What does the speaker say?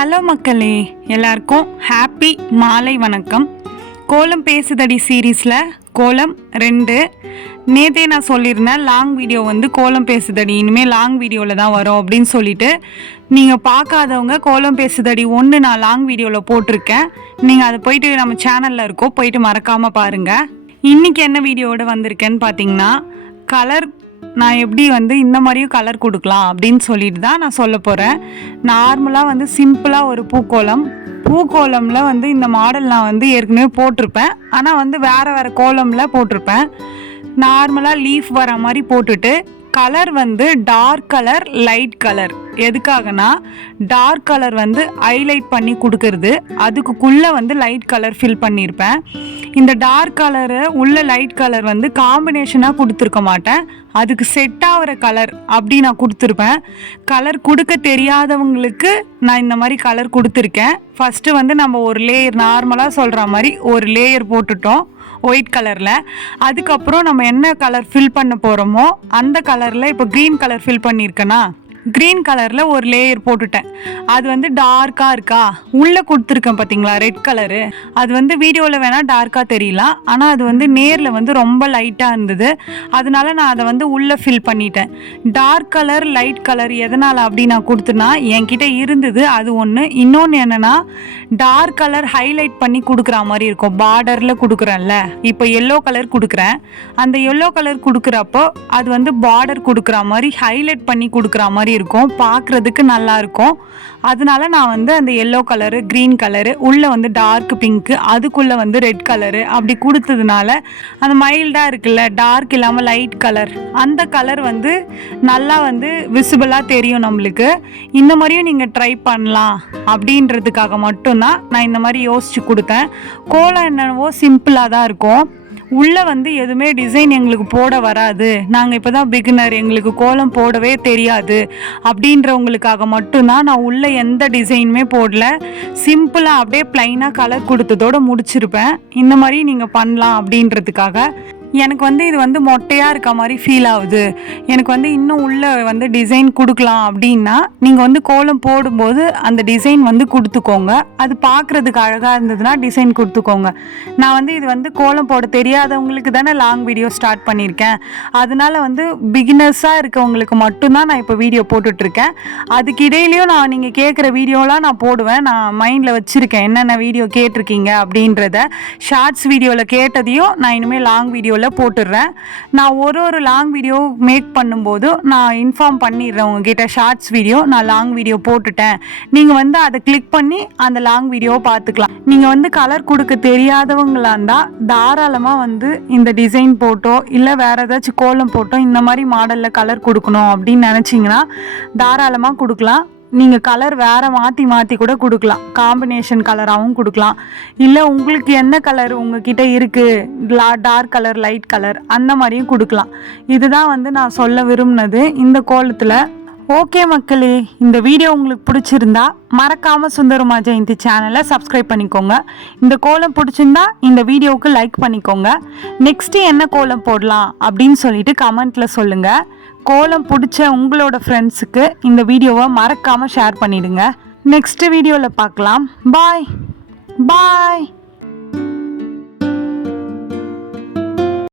Hello மக்களே, எல்லாருக்கும் happy மாலை வணக்கம். கோலம் பேசுதடி சீரீஸில் கோலம் 2 நேற்றே நான் சொல்லியிருந்தேன். லாங் வீடியோ கோலம் பேசுதடி இனிமேல் லாங் வீடியோவில் தான் வரும் அப்படின்னு சொல்லிட்டு, நீங்கள் பார்க்காதவங்க கோலம் பேசுதடி 1 நான் லாங் வீடியோவில் போட்டிருக்கேன். நீங்கள் அதை போயிட்டு நம்ம சேனலில் இருக்கோம், போயிட்டு மறக்காமல் பாருங்கள். இன்றைக்கி என்ன வீடியோவோட வந்திருக்கேன்னு பார்த்தீங்கன்னா, கலர் நான் எப்படி இந்த மாதிரியும் கலர் கொடுக்கலாம் அப்படின்னு சொல்லிட்டு தான் நான் சொல்ல போகிறேன். நார்மலாக சிம்பிளாக ஒரு பூக்கோலமில் இந்த மாடல் நான் ஏற்கனவே போட்டிருப்பேன். ஆனால் வேறு கோலமில் போட்டிருப்பேன். நார்மலாக லீஃப் வர மாதிரி போட்டுட்டு colour dark colour light colour. எதுக்காகனா டார்க் கலர் ஹைலைட் பண்ணி கொடுக்கறது, அதுக்குள்ளே லைட் கலர் ஃபில் பண்ணியிருப்பேன். இந்த டார்க் கலரு உள்ள லைட் கலர் காம்பினேஷனாக கொடுத்துருக்க மாட்டேன், அதுக்கு செட் ஆகிற கலர் அப்படி நான் கொடுத்துருப்பேன். கலர் கொடுக்க தெரியாதவங்களுக்கு நான் இந்த மாதிரி கலர் கொடுத்துருக்கேன். ஃபஸ்ட்டு நம்ம ஒரு லேயர் நார்மலாக சொல்கிற மாதிரி ஒரு லேயர் போட்டுட்டோம் ஒயிட் கலரில். அதுக்கப்புறம் நம்ம என்ன கலர் ஃபில் பண்ண போகிறோமோ அந்த கலரில், இப்போ க்ரீன் கலர் ஃபில் பண்ணியிருக்கேன்னா க்ரீன் கலரில் ஒரு லேயர் போட்டுட்டேன். அது டார்க்காக இருக்கா, உள்ளே கொடுத்துருக்கேன் பார்த்தீங்களா ரெட் கலரு. அது வீடியோவில் வேணால் டார்க்காக தெரியலாம், ஆனால் அது நேரில் ரொம்ப லைட்டாக இருந்தது. அதனால நான் அதை உள்ளே ஃபில் பண்ணிட்டேன். டார்க் கலர் லைட் கலர் எதனால் அப்படி நான் கொடுத்தேன்னா, என்கிட்ட இருந்தது அது ஒன்று. இன்னொன்று என்னென்னா, டார்க் கலர் ஹைலைட் பண்ணி கொடுக்குற மாதிரி இருக்கும். பார்டரில் கொடுக்குறேன்ல, இப்போ எல்லோ கலர் கொடுக்குறேன். அந்த எல்லோ கலர் கொடுக்குறப்போ அது பார்டர் கொடுக்குற மாதிரி ஹைலைட் பண்ணி கொடுக்குற மாதிரி இருக்கும், பார்க்குறதுக்கு நல்லா இருக்கும். அதனால நான் அந்த எல்லோ கலரு க்ரீன் கலரு உள்ள டார்க் பிங்க்கு, அதுக்குள்ளே ரெட் கலரு அப்படி கொடுத்ததுனால அந்த மைல்டாக இருக்குல்ல, டார்க் இல்லாமல் லைட் கலர், அந்த கலர் நல்லா விசிபிளாக தெரியும் நம்மளுக்கு. இந்த மாதிரியும் நீங்கள் ட்ரை பண்ணலாம் அப்படின்றதுக்காக மட்டும்தான் நான் இந்த மாதிரி யோசித்து கொடுத்தேன். கோலம் என்னவோ சிம்பிளாக தான் இருக்கும். உள்ளே எதுவுமே டிசைன் எங்களுக்கு போட வராது, நாங்கள் இப்போ தான் பிகினர், எங்களுக்கு கோலம் போடவே தெரியாது அப்படின்றவங்களுக்காக மட்டும்தான் நான் உள்ளே எந்த டிசைனுமே போடல. சிம்பிளாக அப்படியே ப்ளைனாக கலர் கொடுத்ததோடு முடிச்சிருப்பேன். இந்த மாதிரி நீங்கள் பண்ணலாம் அப்படின்றதுக்காக. எனக்கு இது மொட்டையாக இருக்க மாதிரி ஃபீல் ஆகுது, எனக்கு இன்னும் உள்ளே டிசைன் கொடுக்கலாம் அப்படின்னா நீங்கள் கோலம் போடும்போது அந்த டிசைன் கொடுத்துக்கோங்க. அது பார்க்குறதுக்கு அழகாக இருந்ததுன்னா டிசைன் கொடுத்துக்கோங்க. நான் இது கோலம் போட தெரியாதவங்களுக்கு தானே லாங் வீடியோ ஸ்டார்ட் பண்ணியிருக்கேன். அதனால பிகினர்ஸாக இருக்கவங்களுக்கு மட்டும்தான் நான் இப்போ வீடியோ போட்டுட்ருக்கேன். அதுக்கு இடையிலையும் நான் நீங்கள் கேட்குற வீடியோலாம் நான் போடுவேன். நான் மைண்டில் வச்சுருக்கேன் என்னென்ன வீடியோ கேட்டிருக்கீங்க அப்படின்றத. ஷார்ட்ஸ் வீடியோவில் கேட்டதையும் நான் இனிமேல் லாங் வீடியோ போட்டுடுறேன். நான் ஒரு லாங் வீடியோ மேக் பண்ணும்போது நான் இன்ஃபார்ம் பண்ணிடுறேன் உங்ககிட்ட, ஷார்ட்ஸ் வீடியோ நான் லாங் வீடியோ போட்டுட்டேன், நீங்கள் அதை கிளிக் பண்ணி அந்த லாங் வீடியோவை பார்த்துக்கலாம். நீங்கள் கலர் கொடுக்க தெரியாதவங்களா இருந்தால் தாராளமாக இந்த டிசைன் போட்டோ இல்லை வேறு ஏதாச்சும் கோலம் போட்டோ இந்த மாதிரி மாடலில் கலர் கொடுக்கணும் அப்படின்னு நினச்சிங்கன்னா தாராளமாக கொடுக்கலாம். நீங்கள் கலர் வேறு மாற்றி கூட கொடுக்கலாம், காம்பினேஷன் கலராகவும் கொடுக்கலாம். இல்லை உங்களுக்கு என்ன கலர் உங்ககிட்ட இருக்குது, டார்க் கலர் லைட் கலர் அந்த மாதிரியும் கொடுக்கலாம். இதுதான் நான் சொல்ல விரும்பினது இந்த கோலத்தில். ஓகே மக்களே, இந்த வீடியோ உங்களுக்கு பிடிச்சிருந்தா மறக்காமல் சுந்தரமா ஜெயந்தி சேனலை சப்ஸ்கிரைப் பண்ணிக்கோங்க. இந்த கோலம் பிடிச்சிருந்தா இந்த வீடியோவுக்கு லைக் பண்ணிக்கோங்க. நெக்ஸ்ட்டு என்ன கோலம் போடலாம் அப்படின்னு சொல்லிட்டு கமெண்ட்டில் சொல்லுங்கள். கோலம் பிடிச்ச உங்களோட ஃப்ரெண்ட்ஸுக்கு இந்த வீடியோவை மறக்காமல் ஷேர் பண்ணிடுங்க. நெக்ஸ்ட் வீடியோவில் பார்க்கலாம். பாய்.